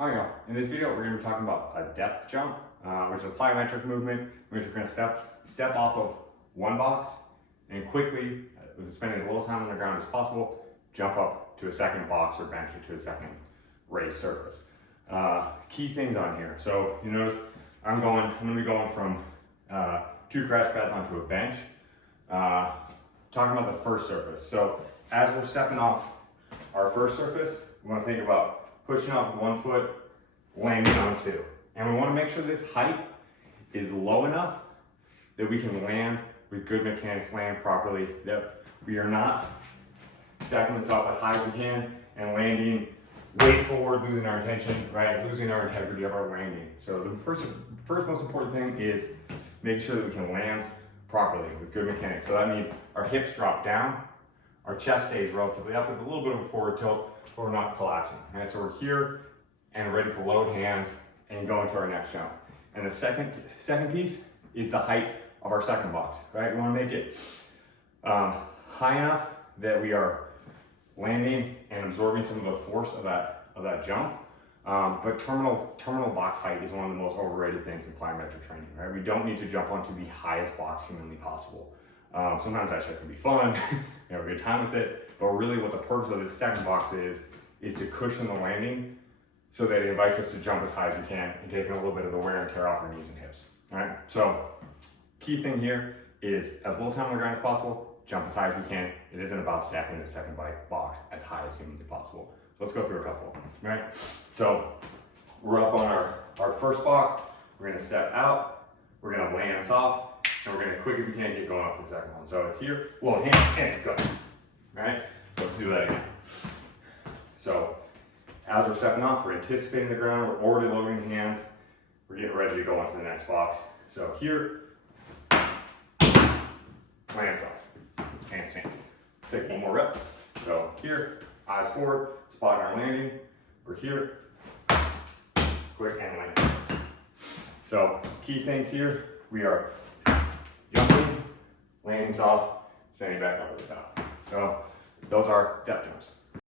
Alright y'all, in this video we're going to be talking about a depth jump, which is a plyometric movement, in which we're going to step off of one box and quickly, with spending as little time on the ground as possible, jump up to a second box or bench or to a second raised surface. Key things on here. So you notice I'm going to be going from 2 crash pads onto a bench. Talking about the first surface. So as we're stepping off our first surface, we want to think about pushing off with 1 foot, landing on 2. And we want to make sure this height is low enough that we can land with good mechanics, land properly, that we are not stacking this up as high as we can and landing way forward, losing our intention, right? Losing our integrity of our landing. So the first most important thing is making sure that we can land properly with good mechanics. So that means our hips drop down, our chest stays relatively up with a little bit of a forward tilt, but we're not collapsing. Right? So we're here and ready to load hands and go into our next jump. And the second piece is the height of our second box, right? We want to make it high enough that we are landing and absorbing some of the force of that jump. But terminal box height is one of the most overrated things in plyometric training, right? We don't need to jump onto the highest box humanly possible. Sometimes that shit can be fun, you have a good time with it, but really what the purpose of this second box is to cushion the landing so that it invites us to jump as high as we can and taking a little bit of the wear and tear off our knees and hips, all right? So key thing here is as little time on the ground as possible, jump as high as we can. It isn't about stacking the second box as high as humanly possible. So let's go through a couple of them, right? So we're up on our first box, we're gonna step out, we're gonna land soft, and we're gonna quick if we can get going up to the second one. So it's here, load hand, and go, all right? So let's do that again. So as we're stepping off, we're anticipating the ground, we're already loading hands, we're getting ready to go on to the next box. So here, land soft, handstand. Let's take one more rep. So here, eyes forward, spotting our landing. We're here, quick and land. So key things here, we are jumping, landing soft, standing back over the top. So those are depth jumps.